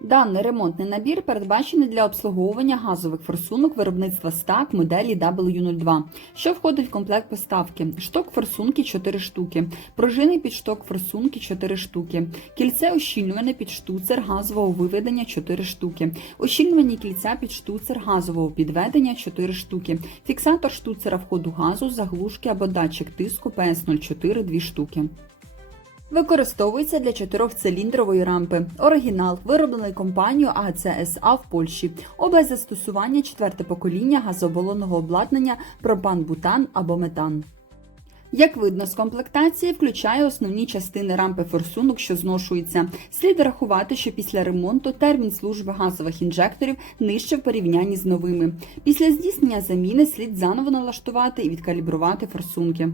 Даний ремонтний набір передбачений для обслуговування газових форсунок виробництва стак моделі W02, що входить в комплект поставки. Шток форсунки 4 штуки, пружинний підшток форсунки 4 штуки, кільце ущільнюване під штуцер газового виведення 4 штуки, ущільнювані кільця під штуцер газового підведення 4 штуки, фіксатор штуцера входу газу, заглушки або датчик тиску PS04 2 штуки. Використовується для чотирьохциліндрової рампи. Оригінал вироблений компанією АЦСА в Польщі. Область застосування четверте покоління газобалонного обладнання пропан-бутан або метан. Як видно з комплектації, включає основні частини рампи форсунок, що зношуються. Слід рахувати, що після ремонту термін служби газових інжекторів нижче в порівнянні з новими. Після здійснення заміни слід заново налаштувати і відкалібрувати форсунки.